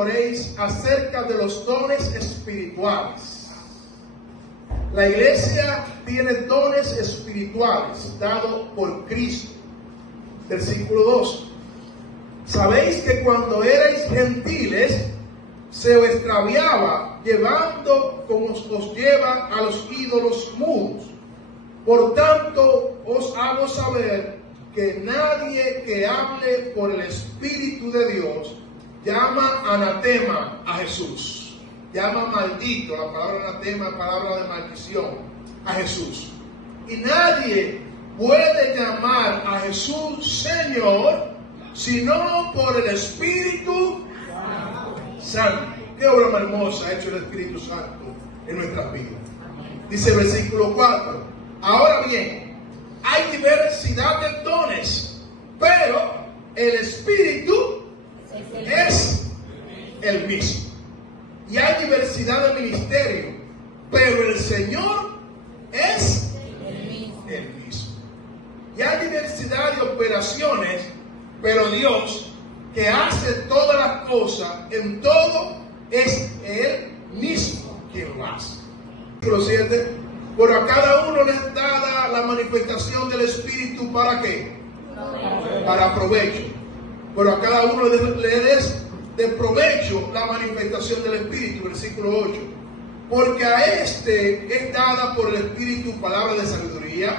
ignoréis acerca de los dones espirituales. La iglesia tiene dones espirituales dados por Cristo. Versículo 2. Sabéis que cuando erais gentiles, se os extraviaba, llevando como os lleva a los ídolos mudos. Por tanto, os hago saber que nadie que hable por el Espíritu de Dios llama anatema a Jesús. Llama maldito, la palabra anatema, palabra de maldición, a Jesús. Y nadie puede llamar a Jesús Señor, sino por el Espíritu Santo. Qué obra más hermosa ha hecho el Espíritu Santo en nuestras vidas. Dice el versículo 4. Ahora bien, hay diversidad de dones, pero el Espíritu es el mismo. Y hay diversidad de ministerio, pero el Señor es el mismo. Y hay diversidad de operaciones, pero Dios, que hace todas las cosas en todo, es Él mismo quien lo hace. Versículo 7. Pero a cada uno le es dada la manifestación del Espíritu, ¿para qué? Para provecho. Pero a cada uno le es de provecho la manifestación del Espíritu. Versículo 8. Porque a este es dada por el Espíritu palabra de sabiduría,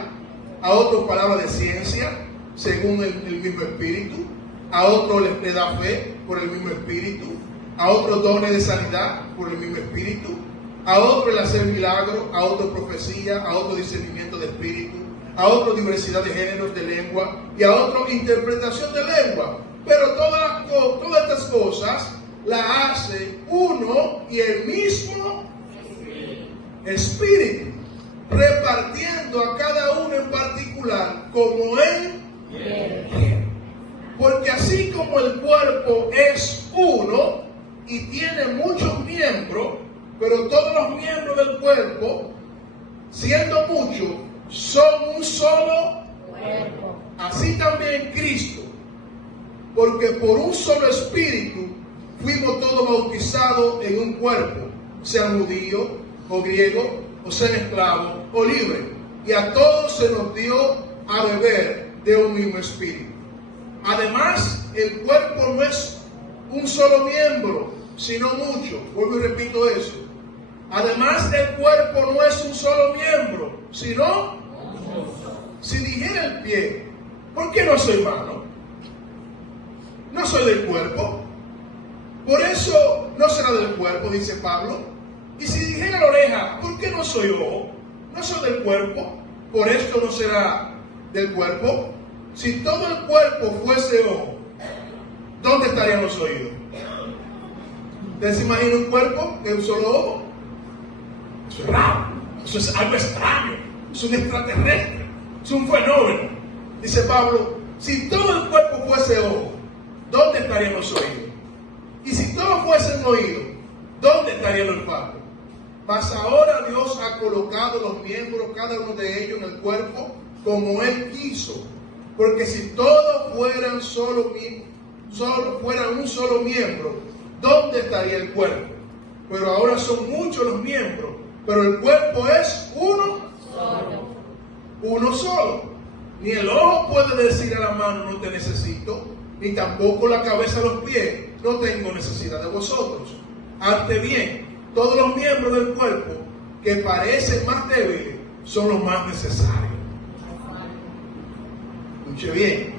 a otro palabra de ciencia, según el mismo Espíritu, a otro le da fe por el mismo Espíritu, a otro dones de sanidad por el mismo Espíritu, a otro el hacer milagros, a otro profecía, a otro discernimiento de espíritu, a otro diversidad de géneros de lengua y a otro interpretación de lengua. Pero todas estas cosas las hace uno y el mismo Espíritu, repartiendo a cada uno en particular como Él quiere. Porque así como el cuerpo es uno y tiene muchos miembros, pero todos los miembros del cuerpo, siendo muchos, son un solo cuerpo. Así también Cristo, porque por un solo Espíritu fuimos todos bautizados en un cuerpo, sean judíos o griegos, o sean esclavos o libres, y a todos se nos dio a beber de un mismo Espíritu. Además, el cuerpo no es un solo miembro, sino muchos. Vuelvo y repito eso. Además, el cuerpo no es un solo miembro, sino si dijera el pie, ¿por qué no soy mano? No soy del cuerpo. Por eso no será del cuerpo, dice Pablo. Y si dijera la oreja, ¿por qué no soy ojo? No soy del cuerpo. Por esto no será del cuerpo. Si todo el cuerpo fuese ojo, ¿dónde estarían los oídos? ¿Ustedes se imaginan un cuerpo que es un solo ojo? Eso es raro, eso es algo extraño, es un extraterrestre, es un fenómeno. Dice Pablo, si todo el cuerpo fuese ojo, ¿dónde estarían los oídos? Y si todos fuesen oídos, ¿dónde estaría el olfato? Mas ahora Dios ha colocado los miembros, cada uno de ellos, en el cuerpo como Él quiso. Porque si todos fueran un solo miembro, ¿dónde estaría el cuerpo? Pero ahora son muchos los miembros, pero el cuerpo es uno solo. Ni el ojo puede decir a la mano, no te necesito, ni tampoco la cabeza a los pies, no tengo necesidad de vosotros. Antes bien, todos los miembros del cuerpo que parecen más débiles son los más necesarios. Escuche bien,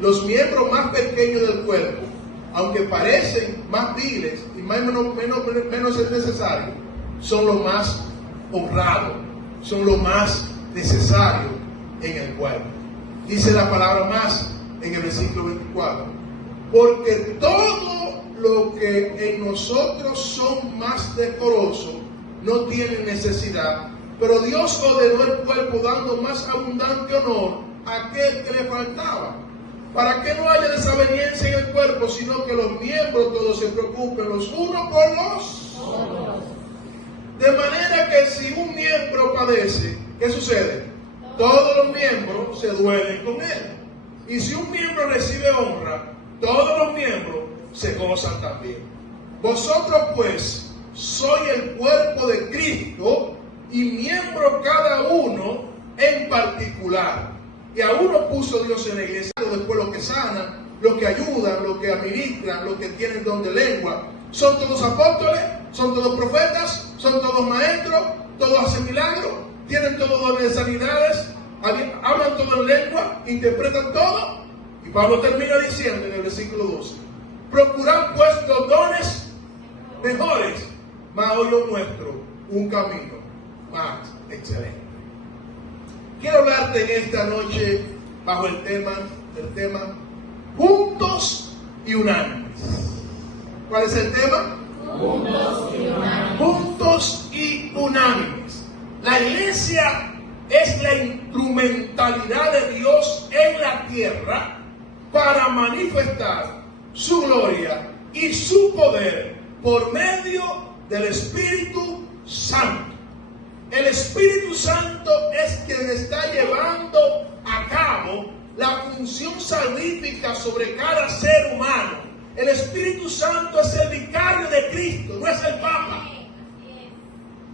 los miembros más pequeños del cuerpo, aunque parecen más viles y menos necesarios, son los más honrados, son los más necesarios en el cuerpo. Dice la palabra más en el versículo 24, porque todo lo que en nosotros son más decorosos no tienen necesidad, pero Dios ordenó el cuerpo dando más abundante honor a aquel que le faltaba, para que no haya desaveniencia en el cuerpo, sino que los miembros todos se preocupen los unos por los otros. De manera que si un miembro padece, ¿qué sucede? Todos los miembros se duelen con él. Y si un miembro recibe honra, todos los miembros se gozan también. Vosotros pues sois el cuerpo de Cristo y miembros cada uno en particular. Y a uno puso Dios en la iglesia, después los que sanan, los que ayudan, los que administran, los que tienen don de lengua. Son todos apóstoles, son todos profetas, son todos maestros, todos hacen milagros, tienen todos dones de sanidades, hablan todo en lengua, interpretan todo. Y Pablo termina diciendo en el versículo 12: procurad pues los dones mejores, mas hoy os muestro un camino más excelente. Quiero hablarte en esta noche bajo el tema juntos y unánimes. ¿Cuál es el tema? Juntos y unánimes. Juntos y unánimes. La iglesia es la instrumentalidad de Dios en la tierra para manifestar su gloria y su poder por medio del Espíritu Santo. El Espíritu Santo es quien está llevando a cabo la función salvífica sobre cada ser humano. El Espíritu Santo es el vicario de Cristo, no es el Papa.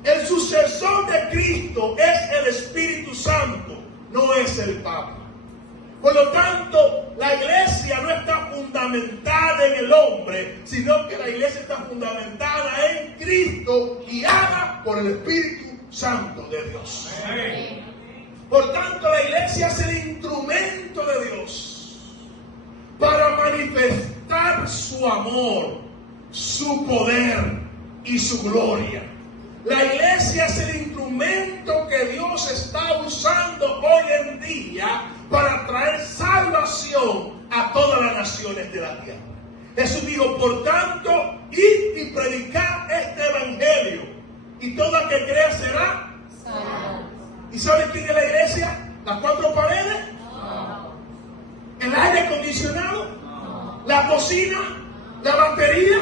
El sucesor de Cristo es el Espíritu Santo, no es el Papa. Por lo tanto, la iglesia no está fundamentada en el hombre, sino que la iglesia está fundamentada en Cristo, guiada por el Espíritu Santo de Dios. Por tanto, la iglesia es el instrumento de Dios para manifestar su amor, su poder y su gloria. La iglesia es el instrumento que Dios está usando hoy en día para traer salvación a todas las naciones de la tierra. Jesús dijo: por tanto, id y predicad este evangelio, y todo el que crea será salvo. ¿Y sabe quién es la iglesia? ¿Las cuatro paredes? No. ¿El aire acondicionado? No. ¿La cocina? ¿La batería?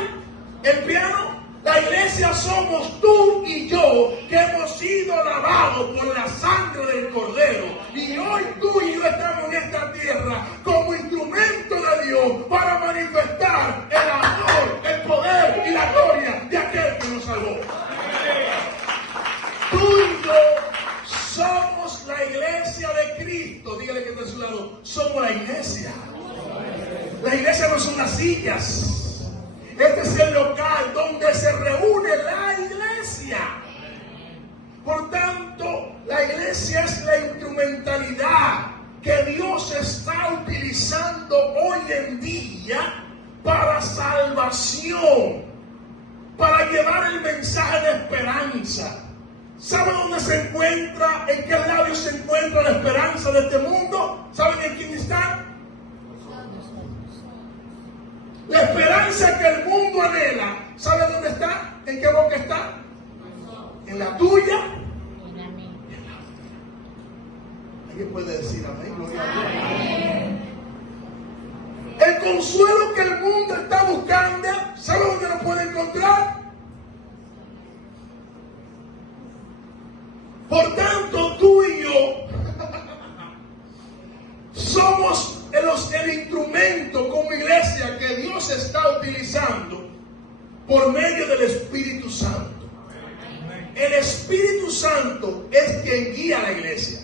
¿El piano? La iglesia somos tú y yo, que hemos sido lavados por la sangre del Cordero. Y hoy tú y yo estamos en esta tierra como instrumento de Dios para manifestar el amor, el poder y la gloria de aquel que nos salvó. Tú y yo somos la iglesia de Cristo. Dígale que está a su lado: somos la iglesia. La iglesia no son las sillas. Este es el local donde se reúne la iglesia. Por tanto, la iglesia es la instrumentalidad que Dios está utilizando hoy en día para salvación, para llevar el mensaje de esperanza. ¿Sabe dónde se encuentra? ¿En qué lado se encuentra la esperanza de este mundo? ¿Saben en quién está? La esperanza que el mundo anhela, ¿sabe dónde está? ¿En qué boca está? En la tuya. ¿Alguien puede decir amén? Gloria a Dios. El consuelo que el mundo está buscando, ¿sabe dónde lo puede encontrar? Por tanto, tú y yo somos el instrumento como iglesia que Dios está utilizando por medio del Espíritu Santo. El Espíritu Santo es quien guía a la iglesia.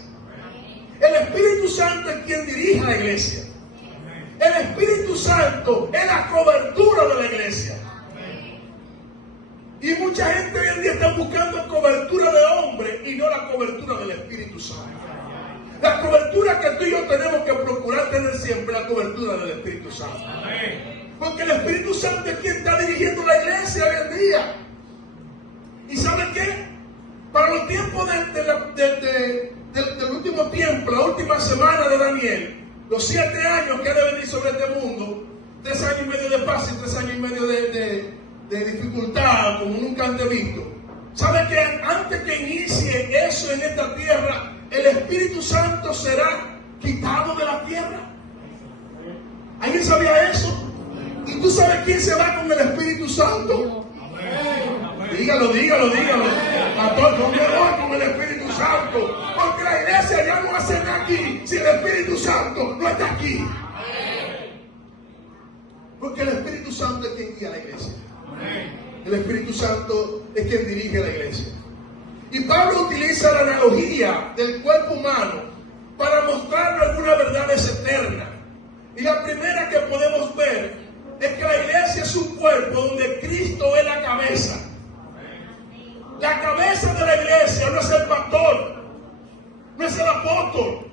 El Espíritu Santo es quien dirige a la iglesia. El Espíritu Santo es la cobertura de la iglesia. Y mucha gente hoy en día está buscando cobertura de hombre y no la cobertura del Espíritu Santo. La cobertura que tú y yo tenemos que procurar tener siempre, la cobertura del Espíritu Santo. Porque el Espíritu Santo es quien está dirigiendo la iglesia hoy en día. ¿Y saben qué? Para los tiempos del último tiempo, la última semana de Daniel, los 7 años que ha de venir sobre este mundo, 3 años y medio de paz y 3 años y medio de dificultad como nunca antes visto. ¿Sabe que antes que inicie eso en esta tierra, el Espíritu Santo será quitado de la tierra? ¿Alguien sabía eso? ¿Y tú sabes quién se va con el Espíritu Santo? Dígalo. Pastor, yo me voy con el Espíritu Santo. Porque la iglesia ya no hace nada aquí si el Espíritu Santo no está aquí. Porque el Espíritu Santo es quien guía a la iglesia. El Espíritu Santo es quien dirige la iglesia. Y Pablo utiliza la analogía del cuerpo humano para mostrarnos algunas verdades eternas. Y la primera que podemos ver es que la iglesia es un cuerpo donde Cristo es la cabeza. La cabeza de la iglesia no es el pastor, no es el apóstol,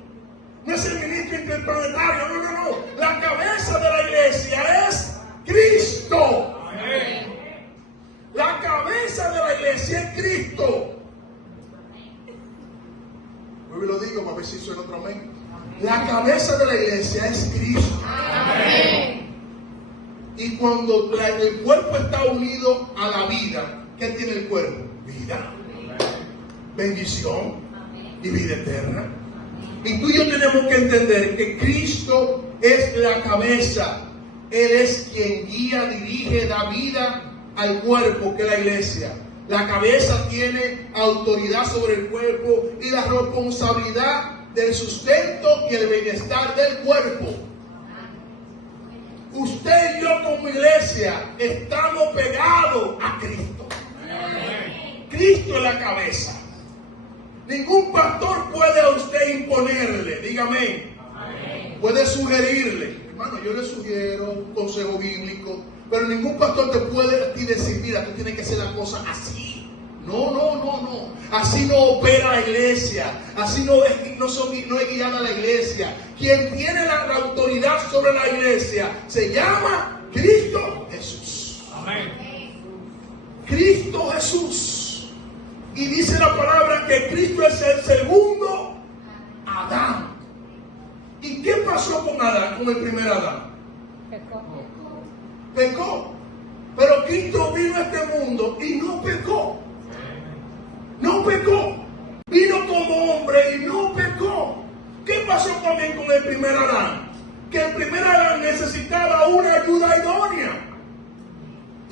no es el ministro interplanetario, no. La cabeza de la iglesia es Cristo. La cabeza de la iglesia es Cristo. Yo lo digo para ver si suena otro amén. La cabeza de la iglesia es Cristo. Amén. Y cuando el cuerpo está unido a la vida, ¿qué tiene el cuerpo? Vida, bendición y vida eterna. Y tú y yo tenemos que entender que Cristo es la cabeza. Él es quien guía, dirige, da vida al cuerpo que es la iglesia. La cabeza tiene autoridad sobre el cuerpo y la responsabilidad del sustento y el bienestar del cuerpo. Usted y yo como iglesia estamos pegados a Cristo. Cristo es la cabeza. Ningún pastor puede a usted imponerle, dígame. Puede sugerirle, hermano, yo le sugiero un consejo bíblico, pero ningún pastor te puede a ti decir, mira, tú tienes que hacer la cosa así. No. Así no opera la iglesia. Así no es guiada la iglesia. Quien tiene la autoridad sobre la iglesia se llama Cristo Jesús. Amén. Cristo Jesús. Y dice la palabra que Cristo es el segundo Adán. ¿Y qué pasó con Adán, con el primer Adán? Pecó. Pero Cristo vino a este mundo y no pecó. No pecó. Vino como hombre y no pecó. ¿Qué pasó también con el primer Adán? Que el primer Adán necesitaba una ayuda idónea.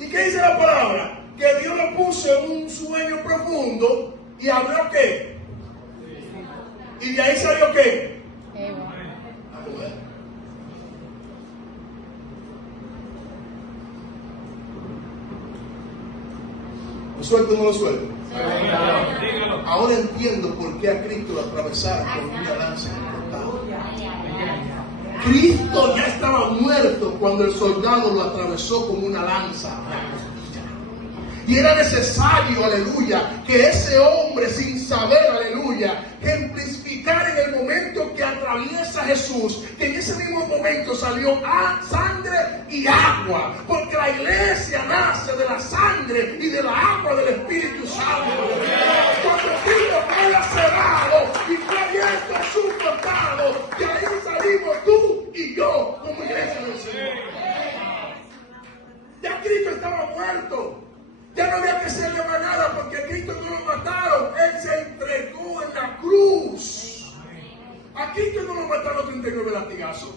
¿Y qué dice la palabra? Que Dios lo puso en un sueño profundo y abrió ¿qué? Y de ahí salió ¿qué? La mujer. ¿Lo suelto o no lo suelto? Dígalo. Ahora entiendo por qué a Cristo lo atravesaron con una lanza en el costado. Cristo ya estaba muerto cuando el soldado lo atravesó con una lanza en la costilla. Y era necesario, aleluya, que ese hombre sin saber, aleluya, ejemplificara en el momento que atraviesa Jesús, que en ese mismo momento salió sangre y agua, porque la iglesia nace de la sangre y de la agua del Espíritu Santo. Cuando Cristo fue lacerado y fue abierto su costado, de ahí salimos tú y yo como iglesia del Señor. Ya Cristo estaba muerto. Ya no había que hacerle más nada porque Cristo no lo mataron. Él se entregó en la cruz. A Cristo no lo mataron 39 latigazos.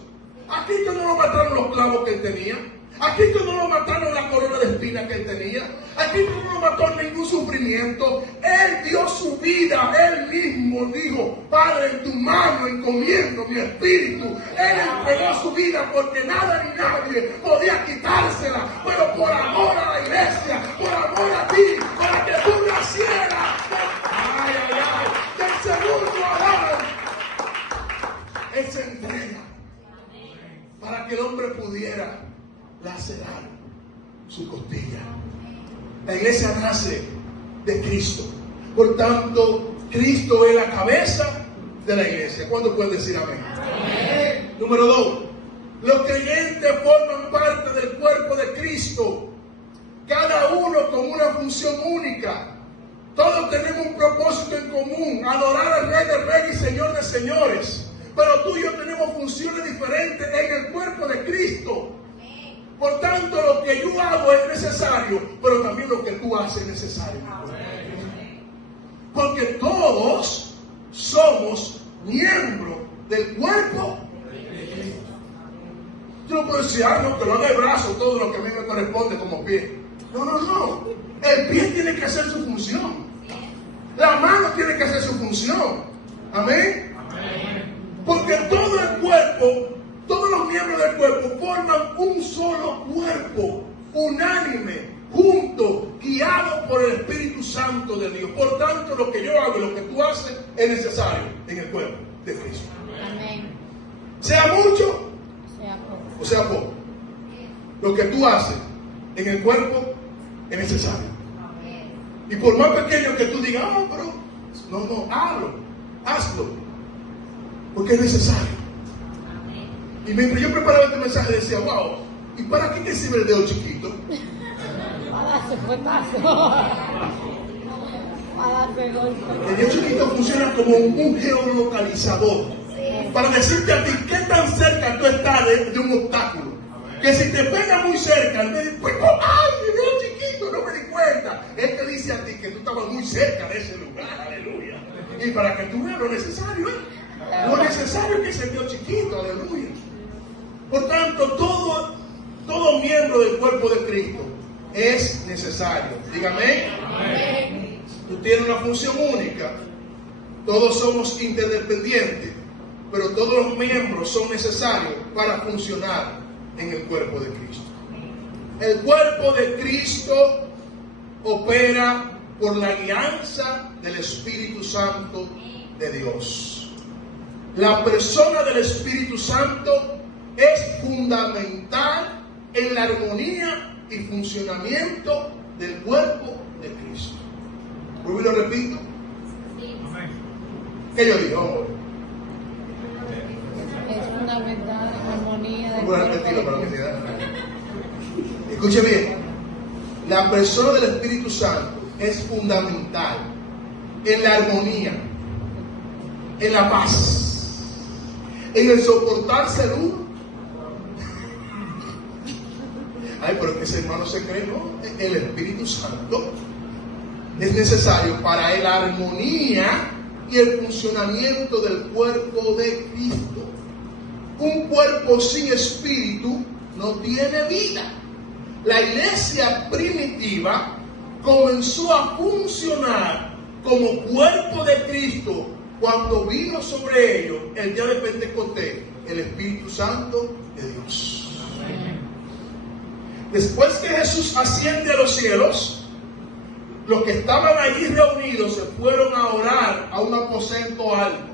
A Cristo no lo mataron los clavos que él tenía. A Cristo no lo mataron la corona de espinas que él tenía. A Cristo no lo mató ningún sufrimiento. Él dio su vida. Él mismo dijo, Padre, en tu mano encomiendo mi espíritu. Él entregó su vida porque nada ni nadie podía quitársela. Pero por amor a la iglesia, por amor a ti, para que tú nacieras. Del segundo Adán. Él se entrega para que el hombre pudiera lacerar su costilla. La iglesia nace de Cristo. Por tanto, Cristo es la cabeza de la iglesia. ¿Cuándo pueden decir amén? Amén. Número 2. Los creyentes forman parte del cuerpo de Cristo. Cada uno con una función única. Todos tenemos un propósito en común. Adorar al Rey de Reyes y Señor de Señores. Pero tú y yo tenemos funciones diferentes en el cuerpo de Cristo. Por tanto, lo que yo hago es necesario, pero también lo que tú haces es necesario. Porque todos somos miembros del cuerpo de Cristo. Yo no puedo decir, no, que lo haga el brazo, todo lo que a mí me corresponde como pie. No. El pie tiene que hacer su función. La mano tiene que hacer su función. Amén. Porque todo el cuerpo, todos los miembros del cuerpo forman un solo cuerpo, unánime, juntos. de Dios. Por tanto, lo que yo hago y lo que tú haces es necesario en el cuerpo de Cristo. Amén. Sea mucho Sea poco. o sea poco, lo que tú haces en el cuerpo es necesario. Y por más pequeño que tú digas, pero no, hazlo, porque es necesario. Y mientras yo preparaba este mensaje decía, wow, ¿y para qué sirve el dedo chiquito? Para darse fuetazo. Para darse golpe. El dedo chiquito funciona como un geolocalizador para decirte a ti qué tan cerca tú estás de un obstáculo. Que si te pega muy cerca, él me dice, pues, ¡ay, mi dedo chiquito! No me di cuenta. Él te dice a ti que tú estabas muy cerca de ese lugar, aleluya. Y para que tú veas lo necesario, lo necesario que es el dedo chiquito, aleluya. Por tanto, todo miembro del cuerpo de Cristo es necesario. Dígame. Amén. Tú tienes una función única. Todos somos interdependientes, pero todos los miembros son necesarios para funcionar en el cuerpo de Cristo. El cuerpo de Cristo opera por la alianza del Espíritu Santo de Dios. La persona del Espíritu Santo es fundamental en la armonía y funcionamiento del cuerpo de Cristo. ¿Vuelvo y lo repito? ¿Qué yo digo? Vamos a ver. Es fundamental la armonía del Voy a repetirlo para que se da. Escuche bien. La persona del Espíritu Santo es fundamental en la armonía, en la paz, en el soportarse el uno. Ay, pero que ese hermano se cree, ¿no? El Espíritu Santo es necesario para la armonía y el funcionamiento del cuerpo de Cristo. Un cuerpo sin espíritu no tiene vida. La iglesia primitiva comenzó a funcionar como cuerpo de Cristo cuando vino sobre ellos el día de Pentecostés el Espíritu Santo de Dios. Después que Jesús asciende a los cielos, los que estaban allí reunidos se fueron a orar a un aposento alto.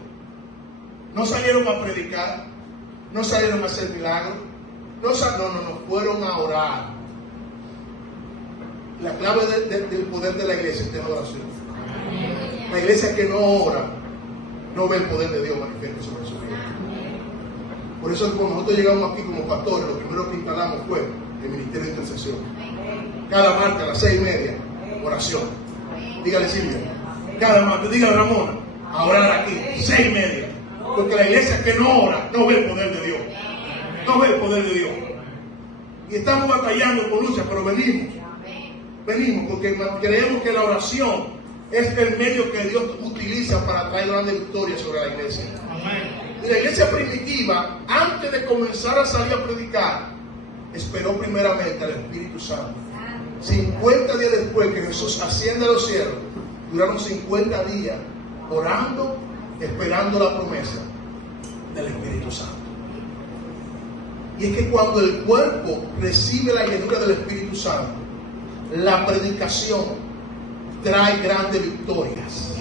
No salieron a predicar, no salieron a hacer milagros, no, fueron a orar. La clave del poder de la iglesia es la oración. La iglesia que no ora, no ve el poder de Dios manifiesto sobre su vida. Por eso cuando nosotros llegamos aquí como pastores, lo primero que instalamos fue el ministerio de intercesión. Cada martes a las 6:30, oración. Dígale Silvia, cada martes, dígale Ramona, a orar aquí, 6:30. Porque la iglesia que no ora, no ve el poder de Dios. No ve el poder de Dios. Y estamos batallando con lucha, pero venimos porque creemos que la oración es el medio que Dios utiliza para traer grandes victorias sobre la iglesia. Y la iglesia primitiva, antes de comenzar a salir a predicar, esperó primeramente al Espíritu Santo. 50 días después que Jesús asciende a los cielos, duraron 50 días orando, esperando la promesa del Espíritu Santo. Y es que cuando el cuerpo recibe la llenura del Espíritu Santo, la predicación trae grandes victorias.